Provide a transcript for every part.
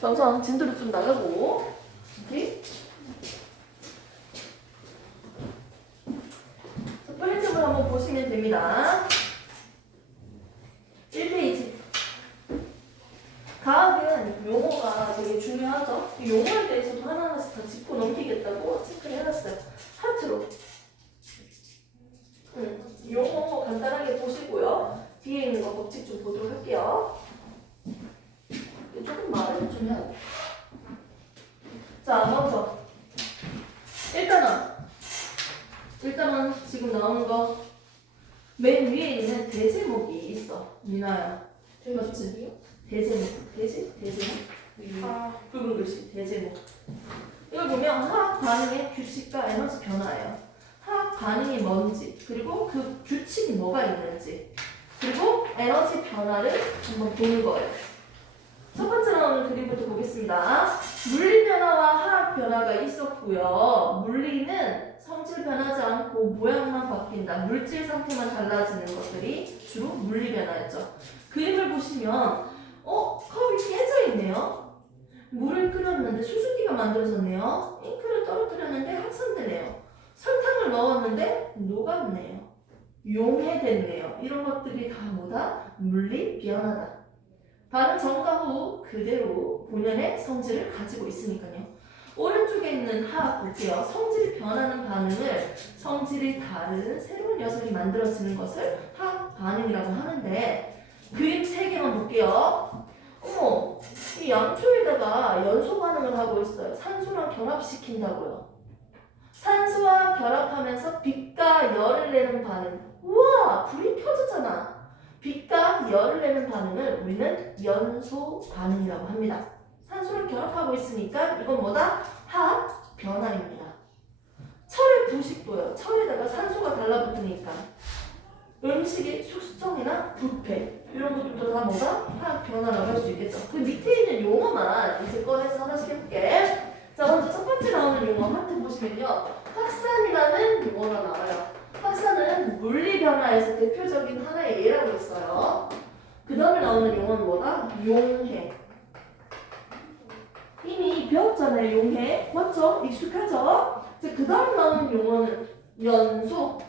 자, 우선 진도를 좀 나가고, 오케이? 첫 번째 을 한번 보시면 됩니다. 1페이지. 과학은 용어가 되게 중요하죠. 이 용어에 대해서도 하나하나씩 다 짚고 넘기겠다고 체크를 해놨어요. 하트로. 용어 간단하게 보시고요. 뒤에 있는 거 법칙 좀 보도록 할게요. 조금 말을 좀 해야 돼. 자, 먼저 일단은 지금 나오는 거 맨 위에 있는 대제목이 있어. 미나야. 맞지? 대제목. 대제목. 붉은 글씨 대제목. 이걸 보면 화학 반응의 규칙과 에너지 변화예요. 화학 반응이 뭔지, 그리고 그 규칙이 뭐가 있는지, 그리고 에너지 변화를 한번 보는 거예요. 첫 번째 나오는 그림부터 보겠습니다. 물리 변화와 화학 변화가 있었고요. 물리는 성질 변하지 않고 모양만 바뀐다. 물질 상태만 달라지는 것들이 주로 물리 변화였죠. 그림을 보시면 컵이 깨져 있네요. 물을 끓였는데 수증기가 만들어졌네요. 잉크를 떨어뜨렸는데 확산되네요. 설탕을 넣었는데 녹았네요. 용해됐네요. 이런 것들이 다 뭐다? 물리 변화다. 반응 전과 후 그대로 본연의 성질을 가지고 있으니까요. 오른쪽에 있는 화학 볼게요. 성질이 변하는 반응을 성질이 다른 새로운 녀석이 만들어지는 것을 화학 반응이라고 하는데, 그림 3개만 볼게요. 어머, 이 양초에다가 연소 반응을 하고 있어요. 산소랑 결합시킨다고요. 산소와 결합하면서 빛과 열을 내는 반응. 우와, 불이 켜졌잖아. 빛과 열을 내는 반응을 우리는 연소 반응이라고 합니다. 산소를 결합하고 있으니까 이건 뭐다? 화학 변화입니다. 철의 부식도요. 철에다가 산소가 달라붙으니까 음식의 숙성이나 부패 이런 것들도 다 뭐다? 화학 변화라고 할 수 있겠죠. 그 밑에 있는 용어만 이제 꺼내서 하나씩 해볼게. 자, 먼저 첫 번째 나오는 용어 하트 보시면요. 확산이라는 용어가 나와요. 확산은 물리 변화에서 대표적인 하나의 예라고 했어요. 그 다음에 나오는 용어는 뭐다? 용해. 이미 배웠잖아요. 용해. 맞죠? 익숙하죠? 그 다음 나오는 용어는 연소.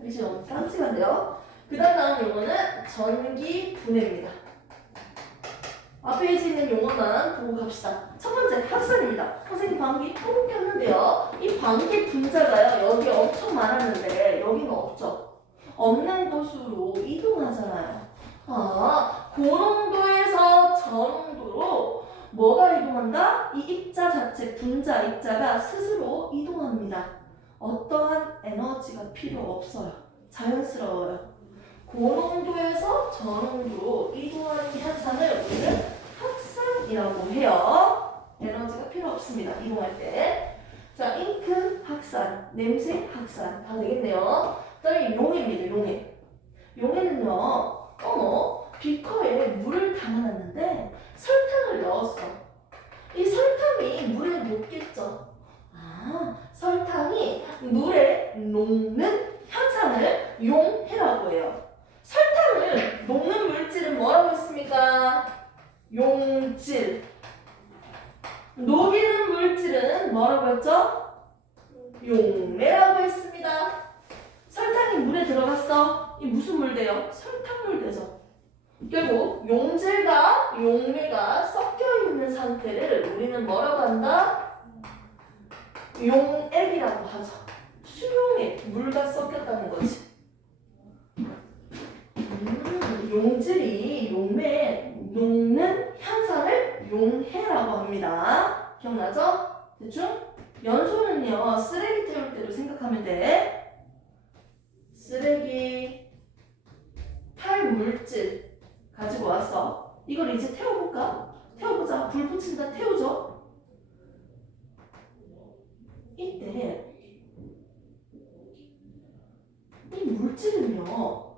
글씨 너무 깜찍한데요? 그 다음 나오는 용어는 전기 분해입니다. 앞에 있는 용어만 보고 갑시다. 첫 번째, 확산입니다. 선생님 방귀 뻥 꼈는데요. 이 방귀 분자가요, 여기 엄청 많았는데 여기는 없죠. 없는 곳으로 이동하잖아요. 고농도에서 저농도로 뭐가 이동한다? 이 입자 자체, 분자 입자가 스스로 이동합니다. 어떠한 에너지가 필요 없어요. 자연스러워요. 고농도에서 저농도로 이동하는 현상을 우리는 확산이라고 해요. 에너지가 필요 없습니다. 이동할 때. 자, 잉크 확산, 냄새 확산 다 되겠네요. 그다음에 용해입니다. 용해. 용해는요. 비커에 물을 담아놨는데 설탕을 넣었어. 이 설탕이 물에 녹겠죠. 설탕이 물에 녹는 현상을 용해라고 해요. 설탕을 녹는 물질은 뭐라고 했습니까? 용질. 녹이는 물질은 뭐라고 했죠? 용매라고 했습니다. 설탕이 물에 들어갔어. 이 무슨 물 돼요? 설탕물 되죠. 결국 용질과 용매가 섞여 있는 상태를 우리는 뭐라고 한다? 용액이라고 하죠. 수용액, 물과 섞였다는 거지. 용질이 용매에 녹는 현상을 용해라고 합니다. 기억나죠? 대충? 연소는요, 쓰레기 태울 때로 생각하면 돼. 쓰레기, 탈물질 가지고 왔어. 이걸 이제 태워볼까? 태워보자. 불 붙인다. 태우죠? 이때 이 물질은요,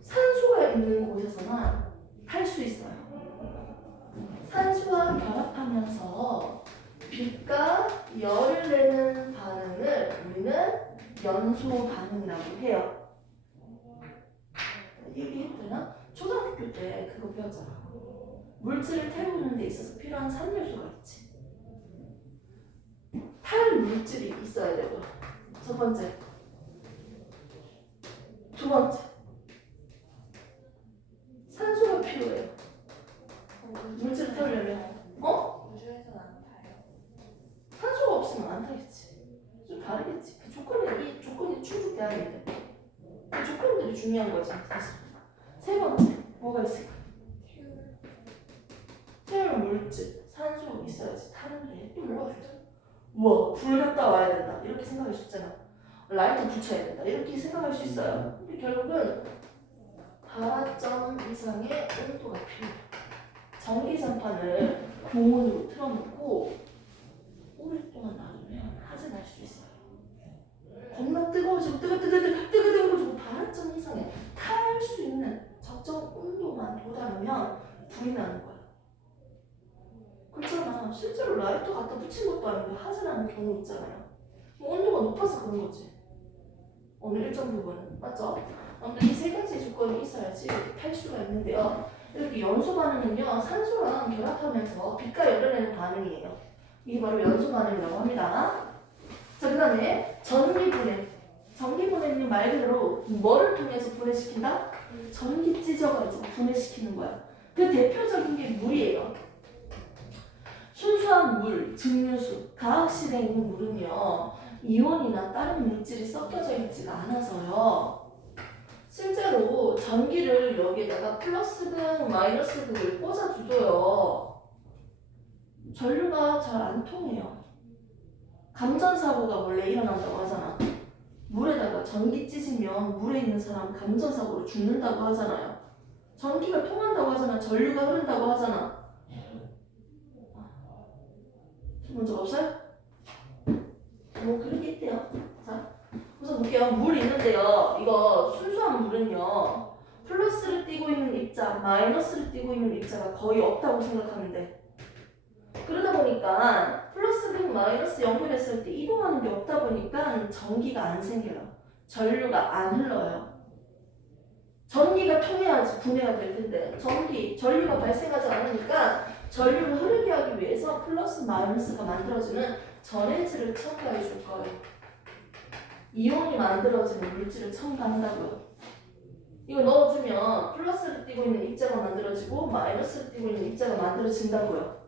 산소가 있는 곳에서만 탈 수 있어요. 산소와 결합하면서 빛과 열을 내는 반응을 우리는 연소 반응이라고 해요. 얘기해도 되나? 초등학교 때 그거 배웠잖아. 물질을 태우는 데 있어서 필요한 산요소가 있지. 탈 물질이 있어야 되고. 첫 번째. 두 번째. 산소가 필요해요. 물질을 태우려면. 우주에서는 안 타요. 산소가 없으면 안 타겠지. 좀 다르겠지. 이 조건이 충족돼야겠네. 그 조건들이 중요한 거지, 사실. 세 번째, 뭐가 있을까? 태울 물질, 산소 있어야지. 타는데 또 뭐가 있어? 우와, 불 갔다 와야 된다. 이렇게 생각할 수 있잖아. 라이터 붙여야 된다. 이렇게 생각할 수 있어요. 근데 결국은 발화점 이상의 온도가 필요해. 전기장판을 고온으로 틀어놓고 오랫동안 놔두면 화재 날 수 있어요. 겁나 뜨거워지고 뜨거워지고 발화점 이상에 탈 수 있는 적정 온도만 도달하면 불이 나는 거야. 그렇잖아. 실제로 라이터 갖다 붙인 것도 아니고 화재 나는 경우 있잖아요. 온도가 높아서 그런 거지. 어느 일정 부분은. 맞죠? 아무튼 이 세 가지 조건이 있어야지 이렇게 탈 수가 있는데요. 이렇게 연소 반응은요, 산소랑 결합하면서 빛과 열을 내는 반응이에요. 이게 바로 연소 반응이라고 합니다. 자, 그 다음에 전기분해. 전기분해는 말 그대로 뭐를 통해서 분해시킨다? 전기 찢어가지고 분해시키는 거야. 그 대표적인 게 물이에요. 순수한 물, 증류수, 가학실에 있는 물은요, 이온이나 다른 물질이 섞여져 있지가 않아서요. 실제로 전기를 여기에다가 플러스등, 마이너스등을 꽂아줘도요, 전류가 잘 안 통해요. 감전사고가 원래 일어난다고 하잖아. 물에다가 전기 찢으면 물에 있는 사람 감전사고로 죽는다고 하잖아요. 전기가 통한다고 하잖아. 전류가 흐른다고 하잖아. 문제가 없어요? 뭐 그런 게 있대요. 자, 우선 볼게요. 물 있는데요. 이거 순수한 물은요, 플러스를 띠고 있는 입자, 마이너스를 띠고 있는 입자가 거의 없다고 생각하면 돼. 그러다 보니까 플러스 등 마이너스 연결했을 때 이동하는 게 없다 보니까 전기가 안 생겨요. 전류가 안 흘러요. 전기가 통해야지 분해가 될 텐데 전류가 발생하지 않으니까 전류를 흐르게 하기 위해서 플러스 마이너스가 만들어지는 전해질을 첨가해 줄 거예요. 이온이 만들어지는 물질을 첨가한다고요. 이거 넣어주면 플러스를 띠고 있는 입자가 만들어지고 마이너스를 띠고 있는 입자가 만들어진다고요.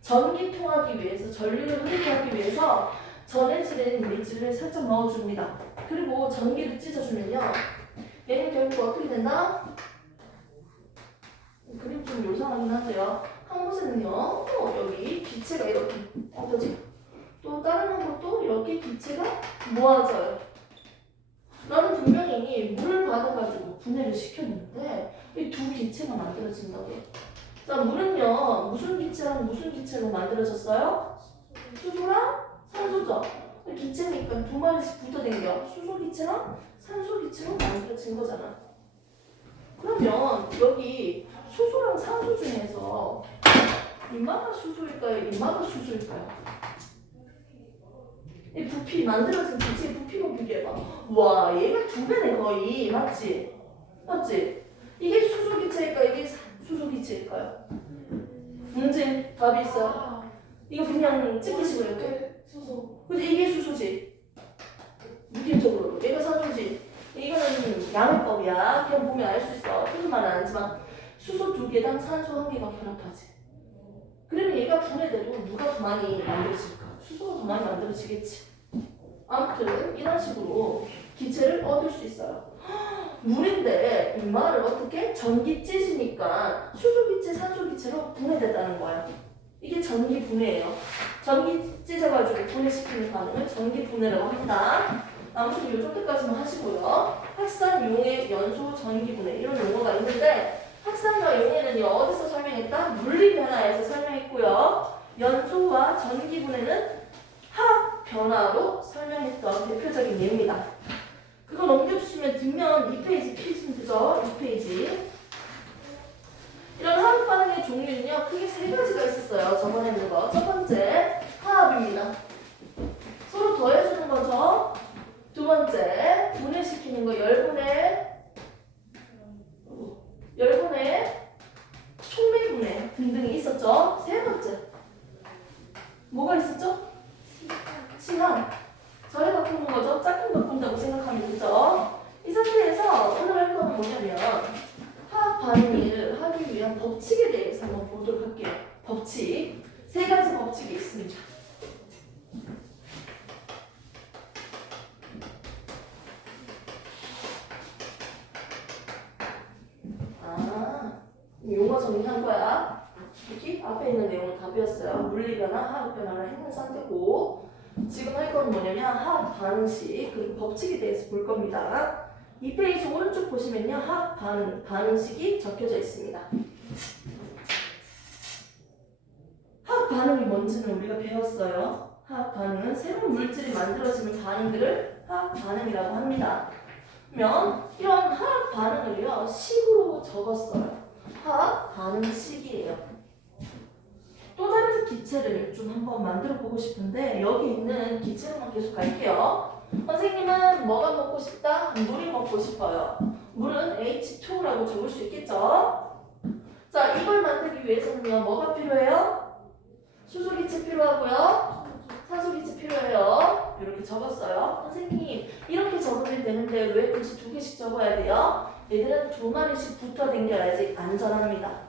전기 통하기 위해서, 전류를 흐르게 하기 위해서 전해질에 있는 물질을 살짝 넣어줍니다. 그리고 전기를 찢어주면요, 얘는 결국 어떻게 된다? 그림 좀 요상하긴 한데요. 한 곳에는요, 여기 기체가 이렇게 엎어지고, 또 다른 한 곳도 이렇게 기체가 모아져요. 나는 분명히 물을 받아가지고 분해를 시켰는데 이 두 기체가 만들어진다고요. 자, 물은요, 무슨 기체랑 무슨 기체로 만들어졌어요? 수소랑 산소죠. 기체니까 두 마리씩 붙어댕겨. 수소 기체랑 산소 기체로 만들어진 거잖아. 그러면 여기 수소랑 산소 중에서 이마가 수소일까요? 이마가 수소일까요? 이 부피, 만들어진 기체의 부피로 비교해봐. 와, 얘가 두 배네 거의. 맞지? 맞지? 이게 수소 기체일까요? 이게 수소 기체일까요? 문제 답이 있어. 이거 그냥 찍히시고 이렇게. 수소. 그치? 이게 수소지. 느낌적으로. 얘가 산소지. 이거는 양회법이야. 그냥 보면 알 수 있어. 무슨 말은 아니지만 수소 두 개당 산소 한 개가 결합하지. 그러면 얘가 분해돼도 누가 더 많이 만들어질까? 수소가 더 많이 만들어지겠지. 아무튼 이런 식으로 기체를 얻을 수 있어요. 물인데 이 말을 어떻게? 전기 찢으니까 수소 기체, 산소 기체로 분해됐다는 거야. 이게 전기 분해예요. 전기 찢어가지고 분해시키는 반응을 전기 분해라고 합니다. 아무튼 요 정도까지만 하시고요. 확산, 용해, 연소, 전기 분해 이런 용어가 있는데 확산과 용해는요 어디서 설명했다? 물리 변화에서 설명했고요. 연소와 전기 분해는 화학 변화로 설명했던 대표적인 예입니다. 그거 넘겨주시면 뒷면 2페이지 퀴즈죠. 2페이지. 이런 화학 반응의 종류는요 크게 세 가지가 있었어요. 저번에 있는 거. 첫 번째 화합입니다. 서로 더해주는 거죠. 두 번째 분해시키는 거 열분해 촉매분해 맞죠? 세 번째. 뭐가 있었죠? 시간. 저를 바꾸는 거죠. 짝꿍 바꾼다고 생각하면 되죠. 이 상태에서 오늘 할 거는 뭐냐면 화학 반응을 하기 위한 법칙에 대해서 한번 보도록 할게요. 법칙. 세 가지 법칙이 있습니다. 용어 정리한 거야. 여기 앞에 있는 내용은 다 배웠어요. 물리변화, 화학변화를 했는 상태고 지금 할 건 뭐냐면 화학 반응식 그리고 법칙에 대해서 볼 겁니다. 이 페이지 오른쪽 보시면요. 화학 반응식이 적혀져 있습니다. 화학 반응이 뭔지는 우리가 배웠어요. 화학 반응은 새로운 물질이 만들어지는 반응들을 화학 반응이라고 합니다. 그러면 이런 화학 반응을요. 식으로 적었어요. 화학 반응식이에요. 또 다른 기체를 좀 한번 만들어 보고 싶은데 여기 있는 기체로만 계속 갈게요. 선생님은 뭐가 먹고 싶다? 물이 먹고 싶어요. 물은 H2라고 적을 수 있겠죠? 자, 이걸 만들기 위해서는요. 뭐가 필요해요? 수소기체 필요하고요. 산소기체 필요해요. 이렇게 적었어요. 선생님 이렇게 적으면 되는데 왜 굳이 2개씩 적어야 돼요? 얘들은 2마리씩 붙어 당겨야지 안전합니다.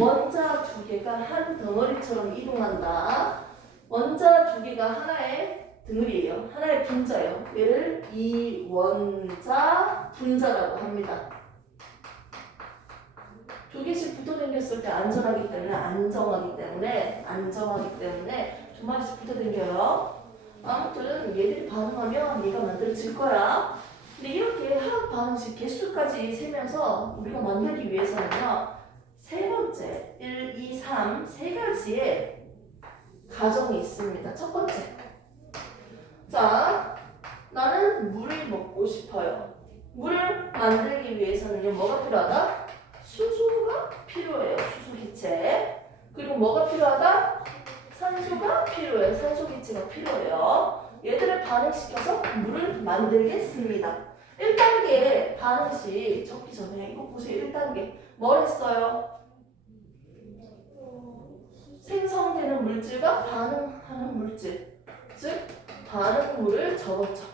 원자 2개가 한 덩어리처럼 이동한다. 원자 2개가 하나의 덩어리예요. 하나의 분자예요. 얘를 이원자 분자라고 합니다. 2개씩 붙어 당겼을 때 안전하기 때문에 안정하기 때문에 2마리씩 붙어 당겨요. 아무튼 얘들이 반응하면 얘가 만들어질 거야. 근데 이렇게 화학 반응식 개수까지 세면서 우리가 만들기 위해서는요. 세 번째, 1, 2, 3, 세 가지의 가정이 있습니다. 첫 번째. 자, 나는 물을 먹고 싶어요. 물을 만들기 위해서는요. 뭐가 필요하다? 수소가 필요해요. 수소기체. 그리고 뭐가 필요하다? 산소가 필요해요. 산소기체가 필요해요. 얘들을 반응시켜서 물을 만들겠습니다. 1단계 반응식 적기 전에 이거 보세요. 1단계 뭘 했어요? 생성되는 물질과 반응하는 물질, 즉 반응물을 적었죠.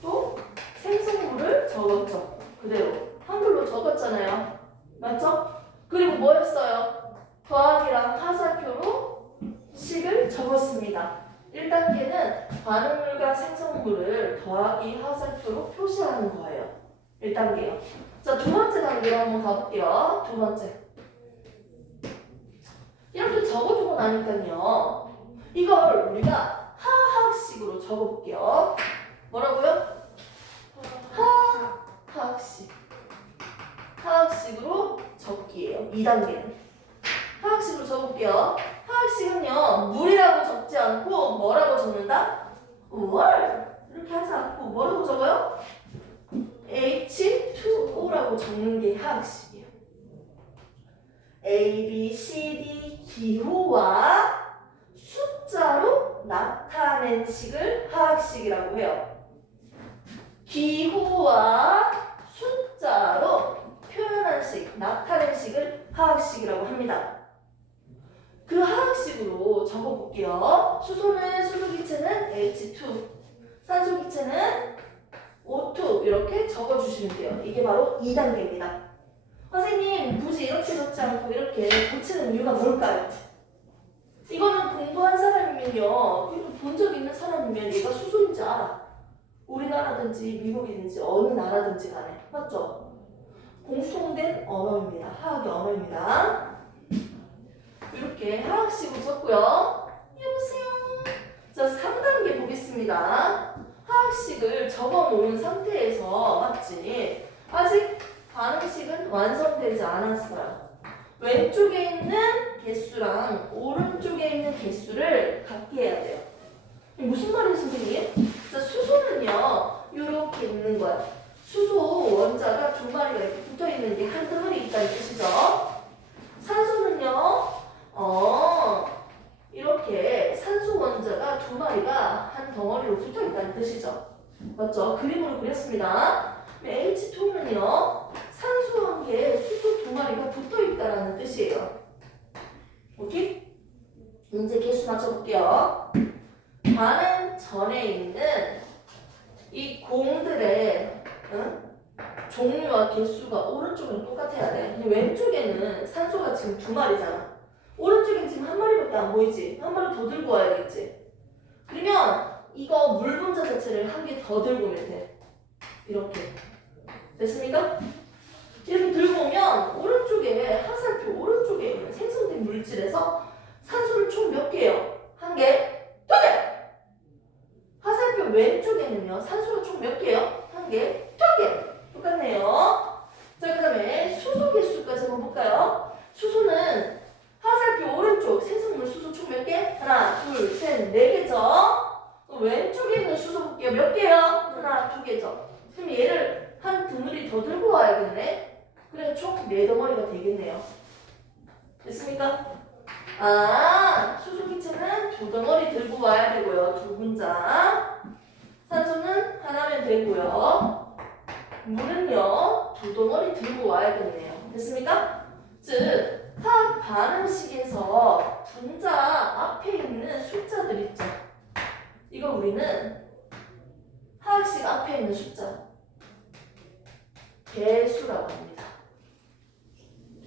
또 생성물을 적었죠. 그대로 한글로 적었잖아요. 맞죠? 그리고 뭐 했어요? 더하기랑 화살표로 식을 적었습니다. 1단계는 반응물과 생성물을 더하기 화살표로 표시하는 거예요. 1단계요. 자, 두 번째 단계로 한번 가볼게요. 두 번째. 이렇게 적어주고 나니까요. 이걸 우리가 화학식으로 적어볼게요. 뭐라고요? 화학식. 화학식으로 적기예요. 2단계는. 화학식으로 적어볼게요. 화학식은요. 물이라고 적지 않고 뭐라고 적는다? 뭘? 이렇게 하지 않고 뭐라고 적어요? H2O라고 적는 게 화학식이에요. A, B, C, D 기호와 숫자로 나타낸 식을 화학식이라고 해요. 기호와 숫자로 표현한 식, 나타낸 식을 화학식이라고 합니다. 그 화학식으로 적어볼게요. 수소는 수소기체는 H2, 산소기체는 O2 이렇게 적어주시면 돼요. 이게 바로 2단계입니다. 선생님 굳이 이렇게 적지 않고 이렇게 고치는 이유가 뭘까요? 이거는 공부한 사람이면요. 그리고 본 적 있는 사람이면 얘가 수소인지 알아. 우리나라든지 미국이든지 어느 나라든지 간에. 맞죠? 공통된 언어입니다. 화학의 언어입니다. 이렇게 화학식으로 썼고요. 여보세요. 자, 3단계 보겠습니다. 화학식을 적어놓은 상태에서 맞지? 아직 반응식은 완성되지 않았어요. 왼쪽에 있는 개수랑 오른쪽에 있는 개수를 같게 해야 돼요. 무슨 말이에요, 선생님? 자, 수소는요, 이렇게 있는 거야. 수소 원자가 2마리가 이렇게 붙어 있는 게 한 덩어리 있다는 뜻이죠. 산소는요, 이렇게 산소 원자가 2마리가 한 덩어리로 붙어 있다는 뜻이죠. 맞죠? 그림으로 그렸습니다. H2는요, 산소 한 개에 수소 2마리가 붙어 있다는 뜻이에요. 오케이? 이제 개수 맞춰볼게요. 반응 전에 있는 이 공들의 종류와 개수가 오른쪽은 똑같아야 돼. 왼쪽에는 산소가 지금 2마리잖아. 오른쪽엔 지금 1마리밖에 안 보이지? 1마리 더 들고 와야겠지? 그러면 이거 물 분자 자체를 1개 더 들고 오면 돼. 이렇게. 됐습니까? 이렇게 들고 오면 오른쪽에 화살표 오른쪽에 있는 생성된 물질에서 산소를 총 몇 개예요? 1개, 2개! 화살표 왼쪽에는요 산소가 총 몇 개예요? 1개, 2개! 똑같네요. 자, 그 다음에 수소 개수까지 한번 볼까요? 수소는 화살표 오른쪽 생성물 수소 총 몇 개? 하나, 둘, 셋, 4개죠? 왼쪽에 있는 수소 볼게요. 몇 개요? 하나, 2개죠? 그럼 얘를 한 드물이 더 들고 와야겠네? 그래, 총 4덩어리가 되겠네요. 됐습니까? 수소 기체는 2덩어리 들고 와야 되고요. 2분자. 산소는 하나면 되고요. 물은요, 2덩어리 들고 와야겠네요. 됐습니까? 즉, 화학 반응식에서 분자 앞에 있는 숫자들 있죠? 이거 우리는 화학식 앞에 있는 숫자 개수라고 합니다.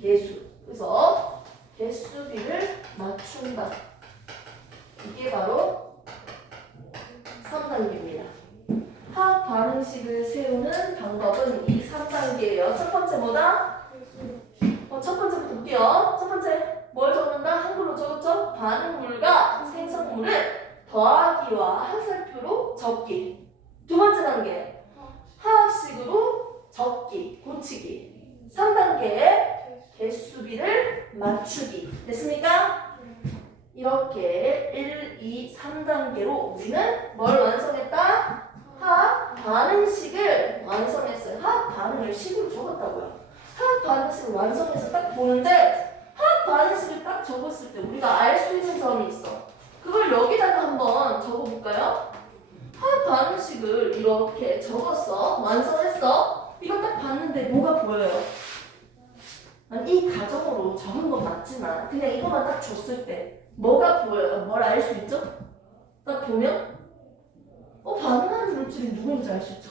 개수. 그래서 개수비를 맞춘다. 이게 바로 3단계입니다. 화학 반응식을 세우는 방법은 이 3단계예요. 첫 번째 뭐다? 첫 번째부터 볼게요. 첫 번째 뭘 적는다? 한글로 적었죠? 반응물과 생성물을 더하기와 화살표로 적기. 두 번째 단계 화학식으로 적기, 고치기. 3단계 개수비를 맞추기. 됐습니까? 이렇게 1, 2, 3단계로 우리는 뭘 완성했다? 화학 반응식을 완성했어요. 화학 반응을 식으로 적었다고요. 화학 반응식을 완성해서 딱 보는데 화학 반응식을 딱 적었을 때 우리가 알 수 있는 점이 있어. 그걸 여기다가 한번 적어볼까요? 화학 반응식을 이렇게 적었어. 완성했어. 이거 딱 봤는데 뭐가 보여요? 이 가정으로 적은 건 맞지만 그냥 이거만 딱 줬을 때 뭐가 보여요? 뭘 알 수 있죠? 딱 보면 반응하는 물질이 누구인지 알 수 있죠?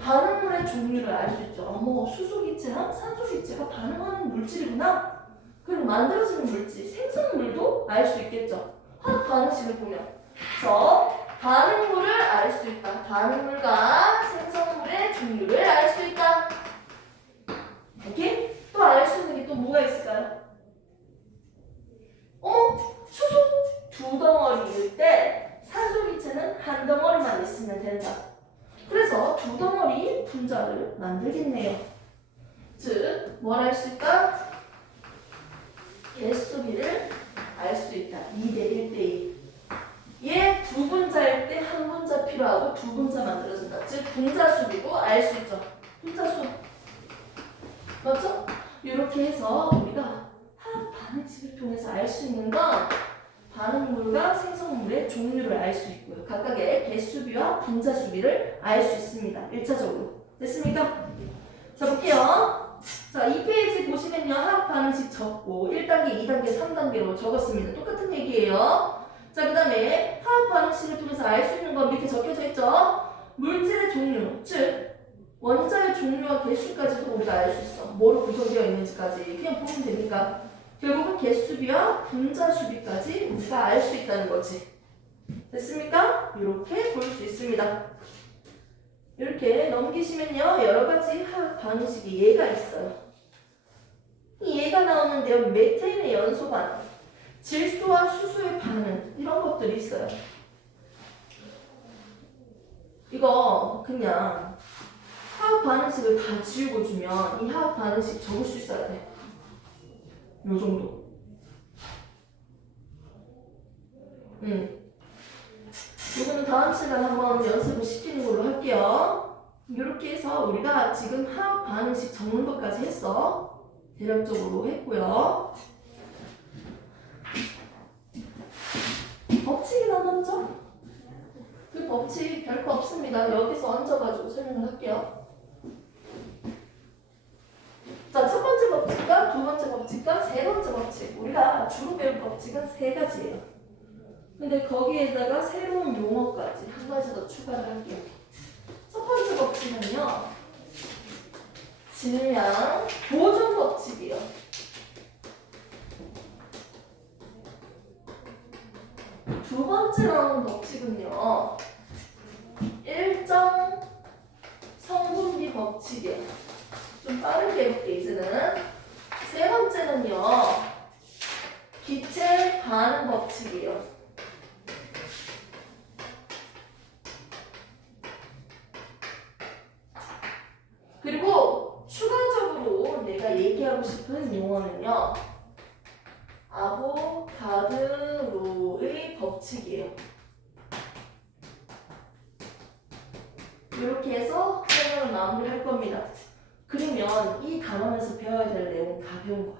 반응물의 종류를 알 수 있죠. 수소기체랑 산소기체가 반응하는 물질이구나. 그리고 만들어지는 물질, 생성물도 알 수 있겠죠. 화학 반응식을 보면. 그래서 반응물을 알 수 있다. 반응물과 생성물의 종류를 알 수 있다. 이렇게 또 알 수 있는 게 또 뭐가 있을까요? 수소 2덩어리일 때 산소기체는 1덩어리만 있으면 된다. 그래서 2덩어리 분자를 만들겠네요. 즉, 뭘 할 수 있다? 개수비를 알 수 있다. 2대 1대 2. 얘 2분자일 때 1분자 필요하고 2분자 만들어진다. 즉, 분자수비도 알 수 있죠. 분자수. 맞죠? 이렇게 해서 우리가 화학 반응식을 통해서 알 수 있는 건 반응물과 생성물의 종류를 알 수 있고요. 각각의 개수비와 분자수비를 알 수 있습니다. 1차적으로. 됐습니까? 자, 볼게요. 자, 이 페이지 보시면요. 화학 반응식 적고 1단계, 2단계, 3단계로 적었습니다. 똑같은 얘기예요. 자, 그 다음에 화학 반응식을 통해서 알 수 있는 건 밑에 적혀져 있죠. 물질의 종류, 즉 원자의 종류와 개수까지도 우리가 알 수 있어. 뭐로 구성되어 있는지까지 그냥 보면 되니까 결국은 개수비와 분자수비까지 우리가 알 수 있다는 거지. 됐습니까? 이렇게 볼 수 있습니다. 이렇게 넘기시면요. 여러 가지 화학 반응식이 얘가 있어요. 이 얘가 나오는데요. 메테인의 연소 반응, 질소와 수소의 반응 이런 것들이 있어요. 이거 그냥 화학 반응식을 다 지우고 주면 이 화학 반응식 적을 수 있어야 돼. 요 정도. 이거는 다음 시간에 한번 연습을 시키는 걸로 할게요. 이렇게 해서 우리가 지금 화학 반응식 적는 것까지 했어. 대략적으로 했고요. 법칙이 나왔죠? 그 법칙 별거 없습니다. 여기서 얹어가지고 설명을 할게요. 자, 첫 번째 법칙과 두 번째 법칙과 세 번째 법칙. 우리가 주로 배운 법칙은 3가지예요. 근데 거기에다가 새로운 용어까지 한 가지 더 추가를 할게요. 첫 번째 법칙은요. 질량 보존 법칙이에요. 두 번째 나오는 법칙은요. 일정 성분비 법칙이에요. 좀 빠르게 해볼게요. 이제는 세 번째는요. 기체 반응 법칙이에요. 그리고 추가적으로 내가 얘기하고 싶은 용어는요. 아보가드로의 법칙이에요. 이렇게 해서 설명을 마무리할 겁니다. 그러면 이 단원에서 배워야 될 내용 다 배운 거예요.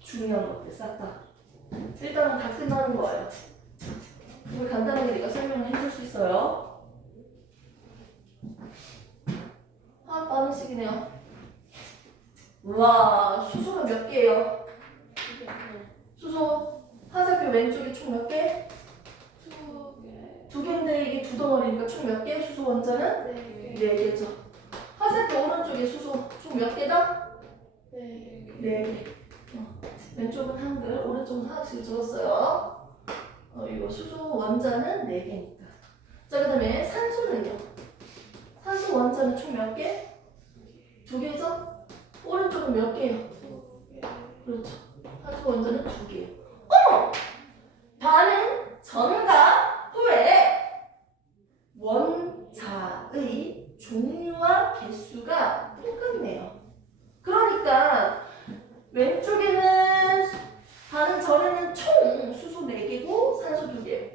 중요한 것들 싹 다. 일단은 다 끝나는 거예요. 이걸 간단하게 내가 설명을 해줄 수 있어요. 빠르시기네요. 우와, 수소가 몇 개예요? 수소 화살표 왼쪽에 총 몇 개? 2개인데 이게 2덩어리니까 총 몇 개? 수소 원자는? 4개죠. 화살표 오른쪽에 수소 총 몇 개다? 4개. 왼쪽은 한글, 오른쪽은 하나씩 적었어요. 이거 수소 원자는 4개니까. 자, 그 다음에 산소는요? 산소 원자는 총 몇 개? 2개죠? 오른쪽은 몇 개예요? 그렇죠. 산소 원자는 2개예요. 반응 전과 후에 원자의 종류와 개수가 똑같네요. 그러니까 왼쪽에는 반응 전에는 총 수소 4개고 산소 2개.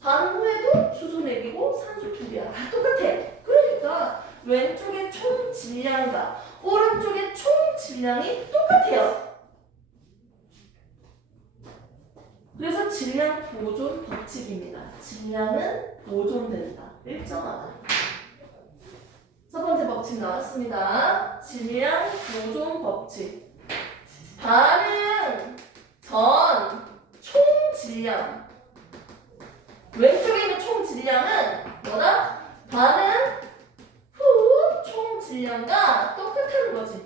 반응 후에도 수소 4개고 산소 2개야. 다 똑같아. 그러니까 왼쪽의 총 질량과 오른쪽의 총 질량이 똑같아요. 그래서 질량 보존 법칙입니다. 질량은 보존된다. 일정하다. 첫 번째 법칙 나왔습니다. 질량 보존 법칙. 반응 전 총 질량. 왼쪽에 있는 총 질량은 뭐다? 반응 후 총 질량과 똑같다는 거지.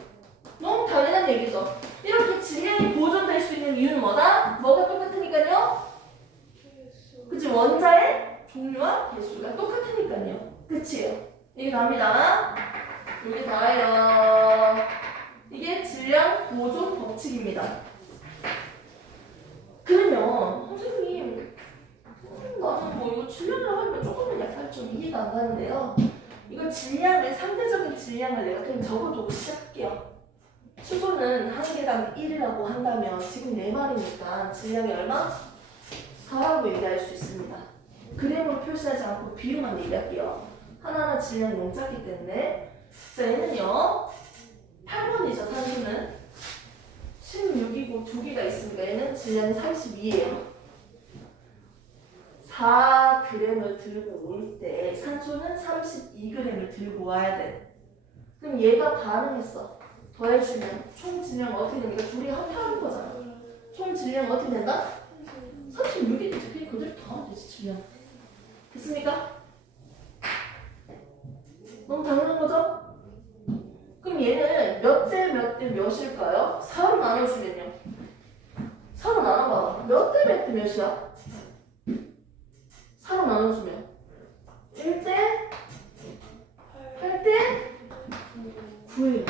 너무 당연한 얘기죠. 이렇게 질량이 보존될 수 있는 이유는 뭐다? 뭐가 똑같으니까요? 그치, 원자의 종류와 개수가 똑같으니까요. 그치요? 이게 답니다. 이게 다예요. 이게 질량 보존 법칙입니다. 그러면 선생님, 나는 뭐 이거 질량을 하면 조금은 약간 좀 이해가 안 가는데요. 이거 질량의 상대적인 질량을 내가 그냥 적어두고 시작할게요. 수소는 한 개당 1이라고 한다면 지금 내 말이니까 질량이 얼마? 4라고 얘기할 수 있습니다. 그램으로 표시하지 않고 비로만 얘기할게요. 하나하나 질량이 너무 작기 때문에. 자, 얘는요 8번이죠. 산소는 16이고 2개가 있으니까 얘는 질량이 32예요 4g을 들고 올 때 산소는 32g을 들고 와야 돼. 그럼 얘가 반응했어. 더해주면 총 질량 어떻게 됩니까? 둘이 합하는 거잖아. 총 질량 어떻게 된다? 36이 되지. 그게 그대로 더하면 되지, 질량. 됐습니까? 너무 당연한 거죠? 그럼 얘는 몇 대 몇 대 몇일까요? 4로 나눠주면요. 4로 나눠봐. 몇 대 몇 대 몇이야? 4로 나눠주면 1대 8대 9예요.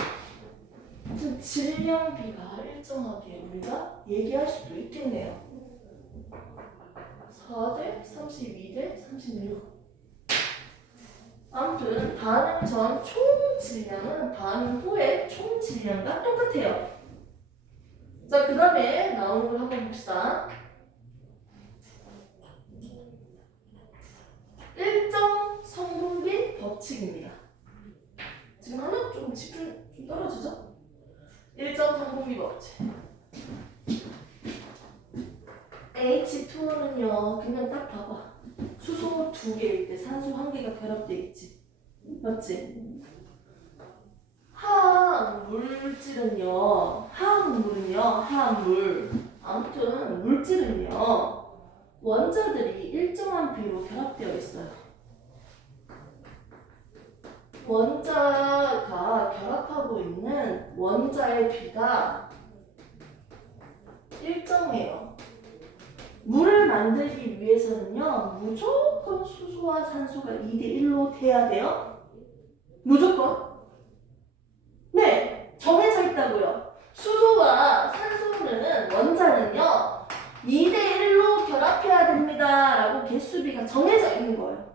질량비가 일정하게 우리가 얘기할 수도 있겠네요. 4대 32대 36. 아무튼 반응 전 총 질량은 반응 후의 총 질량과 똑같아요. 자, 그 다음에 나오는 걸 한번 봅시다. 일정 성분비 법칙입니다. 지금 하나 좀 집중 좀 떨어지죠? 일정 성분비 법칙. H2O는요, 그냥 딱 봐봐. 수소 2개일 때 산소 1개가 결합되어 있지. 맞지? 화학 물질은요, 화학 물은요, 화학 물 아무튼 물질은요 원자들이 일정한 비로 결합되어 있어요. 원자가 결합하고 있는 원자의 비가 일정해요. 물을 만들기 위해서는요 무조건 수소와 산소가 2대1로 돼야 돼요. 무조건. 네, 정해져 있다고요. 수소와 산소는 원자는요 2대1로 결합해야 됩니다 라고 개수비가 정해져 있는 거예요.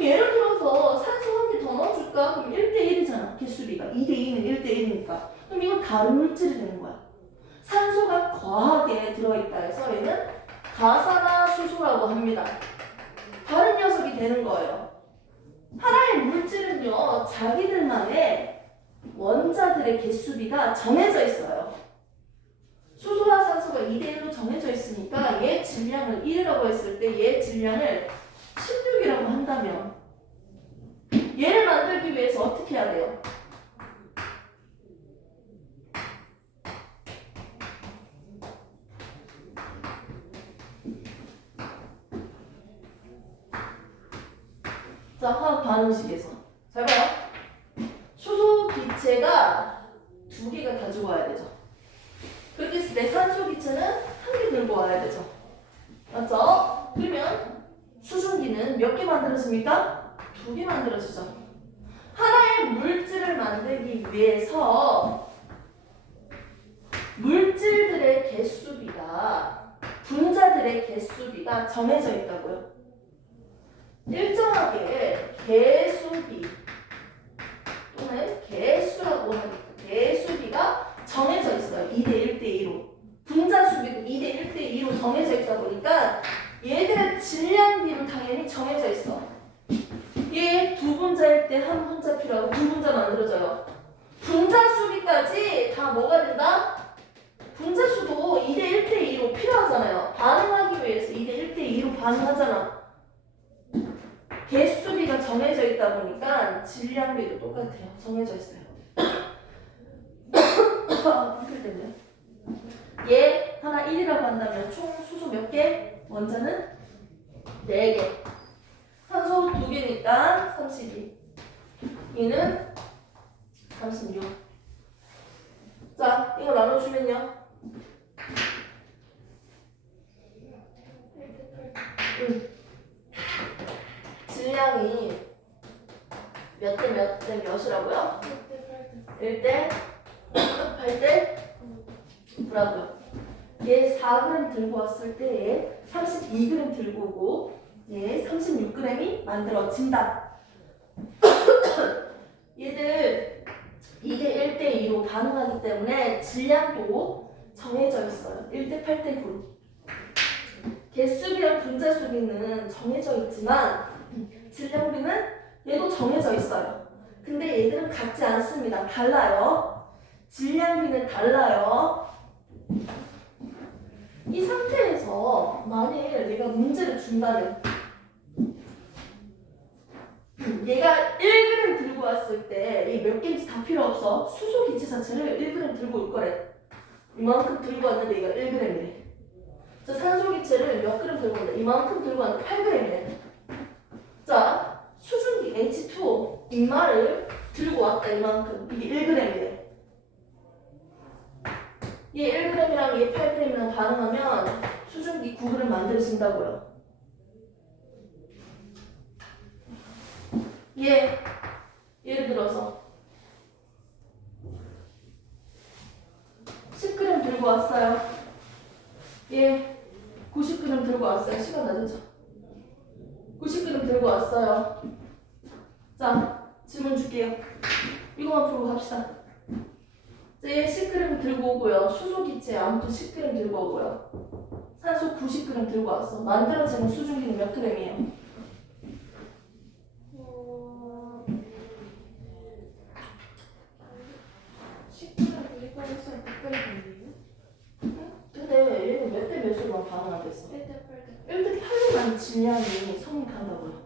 예를 들어서 산소 한 개 더 넣어줄까? 그럼 1대1이잖아 개수비가. 2대2는 1대1이니까. 그럼 이건 다른 물질이 되는 거야. 산소가 과하게 들어있다 해서 얘는 가산화수소라고 합니다. 다른 녀석이 되는 거예요. 하나의 물질은요 자기들만의 원자들의 개수비가 정해져 있어요. 수소와 산소가 2대1로 정해져 있으니까 얘 질량을 1이라고 했을 때 얘 질량을 16이라고 한다면 얘를 만들기 위해서 어떻게 해야 돼요? 자, 화학 반응식에서 잘 봐요. 수소 기체가 2개가 가지고 와야 되죠. 그렇게 했을 때 산소 기체는 1개 들고 와야 되죠. 맞죠? 그러면 수증기는 몇 개 만들어집니까? 2개 만들어지죠. 하나의 물질을 만들기 위해서 물질들의 개수비가 분자들의 개수비가 정해져 있다고요. 일정하게 개수비 또는 개수라고 하니까 개수비가 정해져 있어요. 2대 1대2로. 분자 수비도 2대 1대2로 정해져 있다 보니까 얘들의 질량비도 당연히 정해져 있어. 얘 두 분자일 때 한 분자 필요하고 두 분자 만들어져요. 분자 수비까지 다 뭐가 된다? 분자 수도 2대 1대2로 필요하잖아요. 반응하기 위해서 2대 1대2로 반응하잖아. 개수비가 정해져 있다 보니까 질량비도 똑같아요. 정해져 있어요. 이렇게 되네요. 얘 하나 1이라고 한다면 총 수소 몇 개? 원자는 4개. 산소 2개니까 32. 얘는 36. 자, 이거 나눠주면요. 질량이 몇 대 몇 대 몇이라고요? 1대 8대 9라고요. 얘 4g 들고 왔을 때 얘 32g 들고 오고 얘 36g이 만들어진다. 얘들 2대 1대2로 반응하기 때문에 질량도 정해져 있어요. 1대 8대 9. 개수비랑 분자 수비는 정해져 있지만 질량비는 얘도 정해져 있어요. 근데 얘들은 같지 않습니다. 달라요. 질량비는 달라요. 이 상태에서 만일 얘가 문제를 준다면 얘가 1g 들고 왔을 때 얘 몇 개인지 다 필요 없어. 수소 기체 자체를 1g 들고 올 거래. 이만큼 들고 왔는데 얘가 1g이래. 자, 산소 기체를 몇 g 들고 왔는데 이만큼 들고 왔는데 8g이래. 자, 수증기 H2O 인마를 들고 왔다 이만큼. 이게 1g이래. 얘 1g이랑 얘 8g이랑 반응하면 수증기 9g 만들어진다고요. 예를 들어서 10g 들고 왔어요. 얘 90g 들고 왔어요. 시간 낮았죠? 90g 들고 왔어요. 자, 질문 줄게요. 이거만 풀고 갑시다. 자, 얘 10g 들고 오고요. 수소 기체 아무튼 10g 들고 오고요. 산소 90g 들고 왔어. 만들어지는 수증기는 몇 g이에요? 10g 90g에서 100g이에요? 근데 얘는 몇 대 몇으로만 반응하겠어? 1대 8로만 질량이 성립한다고요.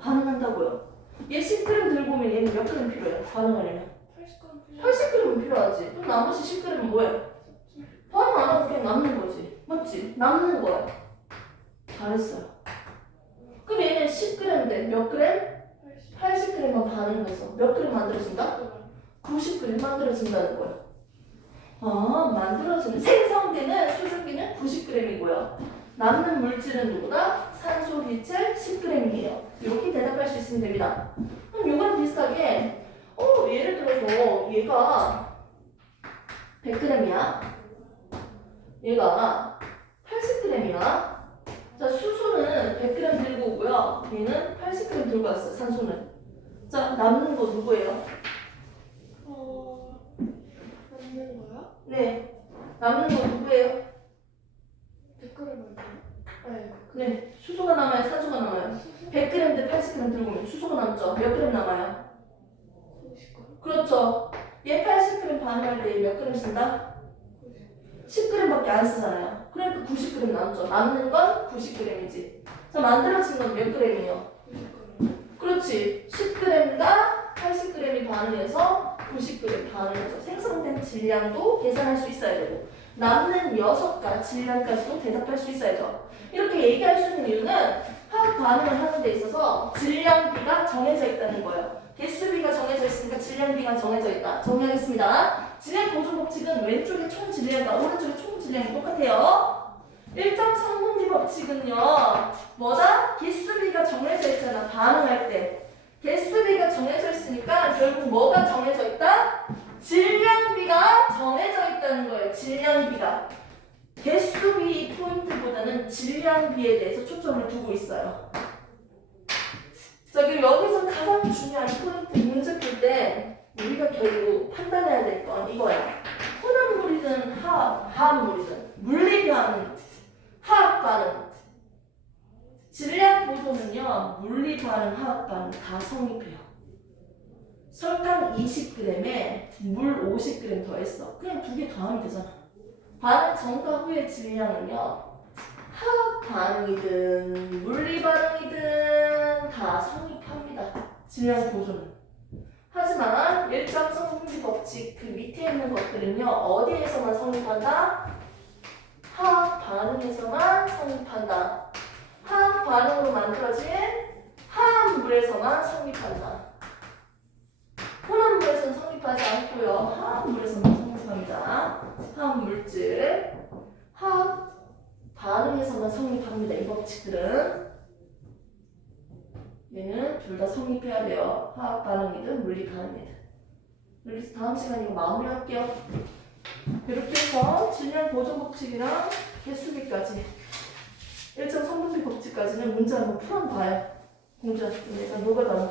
반응한다고요. 얘 10g 들고 오면 얘는 몇 g 필요해요? 반응하려면? 80g은 필요하지. 그럼 나머지 10g은 뭐예요? 반응 안 하고 그냥 남는 거지. 맞지? 남는 거야. 잘했어요. 그럼 얘는 10g인데 몇 그램? 80g만 반응해서 몇 그램 만들어진다? 90g 만들어진다는 거야. 아, 만들어지는 생성되는 수증기는 90g이고요. 남는 물질은 누구다? 산소, 기체 10g이에요. 이렇게 대답할 수 있으면 됩니다. 그럼 이거랑 비슷하게 예를 들어서 얘가 100g이야. 얘가 80g이야. 자, 수소는 100g 들고 오고요. 얘는 80g 들고 왔어요. 산소는. 자, 남는 거 누구예요? 남는 거야? 네. 남는 거 누구예요? 100g 말고요? 네. 네. 수소가 남아요? 산소가 남아요? 100g 대 80g 들고 오면 수소가 남죠? 몇 그램 남아요? 90g? 그렇죠. 얘 80g 반응할 때 몇 그램 쓴다? 10g밖에 안 쓰잖아요. 그러니까 90g 남죠. 남는 건 90g이지. 자, 만들어진 건 몇 g이에요? 90g. 그렇지. 10g과 80g이 반응해서 90g 반응해서 생성된 질량도 계산할 수 있어야 되고 남는 6가 질량까지도 대답할 수 있어야죠. 이렇게 얘기할 수 있는 이유는 화학 반응을 하는 데 있어서 질량비가 정해져 있다는 거예요. 개수비가 정해져 있으니까 질량비가 정해져 있다. 정리하겠습니다. 질량 보존 법칙은 왼쪽에 총 질량과 오른쪽에 총 질량이 똑같아요. 일정 성분비 법칙은요. 뭐다? 개수비가 정해져 있잖아. 반응할 때. 개수비가 정해져 있으니까 결국 뭐가 정해져 있다? 질량비가 정해져 있다는 거예요. 질량비가. 개수비 포인트보다는 질량비에 대해서 초점을 두고 있어요. 자, 그리고 여기서 가장 중요한 포인트 문제 풀 때 우리가 결국 판단해야 될 건 이거야. 혼합물이든 화합물이든 물리 반응, 화학 반응. 질량 보존은요, 물리 반응, 화학 반응 다 성립해요. 설탕 20g에 물 50g 더했어. 그냥 두 개 더하면 되잖아. 반응 전과 후의 질량은요, 화학 반응이든 물리 반응이든 다 성립합니다. 질량 보존은. 하지만 일정 성분비 법칙 그 밑에 있는 것들은요, 어디에서만 성립한다? 화학 반응에서만 성립한다. 화학 반응으로 만들어진 화합물에서만 성립한다. 혼합물에서는 성립하지 않고요. 화합물에서만 성립합니다. 화합물질. 화학 반응에서만 성립합니다. 이 법칙들은. 얘는 둘 다 성립해야 돼요. 화학 반응이든 물리 반응이든. 그래서 다음 시간에 이거 마무리할게요. 이렇게 해서 질량 보존 법칙이랑 개수비까지 일정 성분비 법칙까지는 문제 한번 풀어봐요. 공주한테 내가 녹아놔.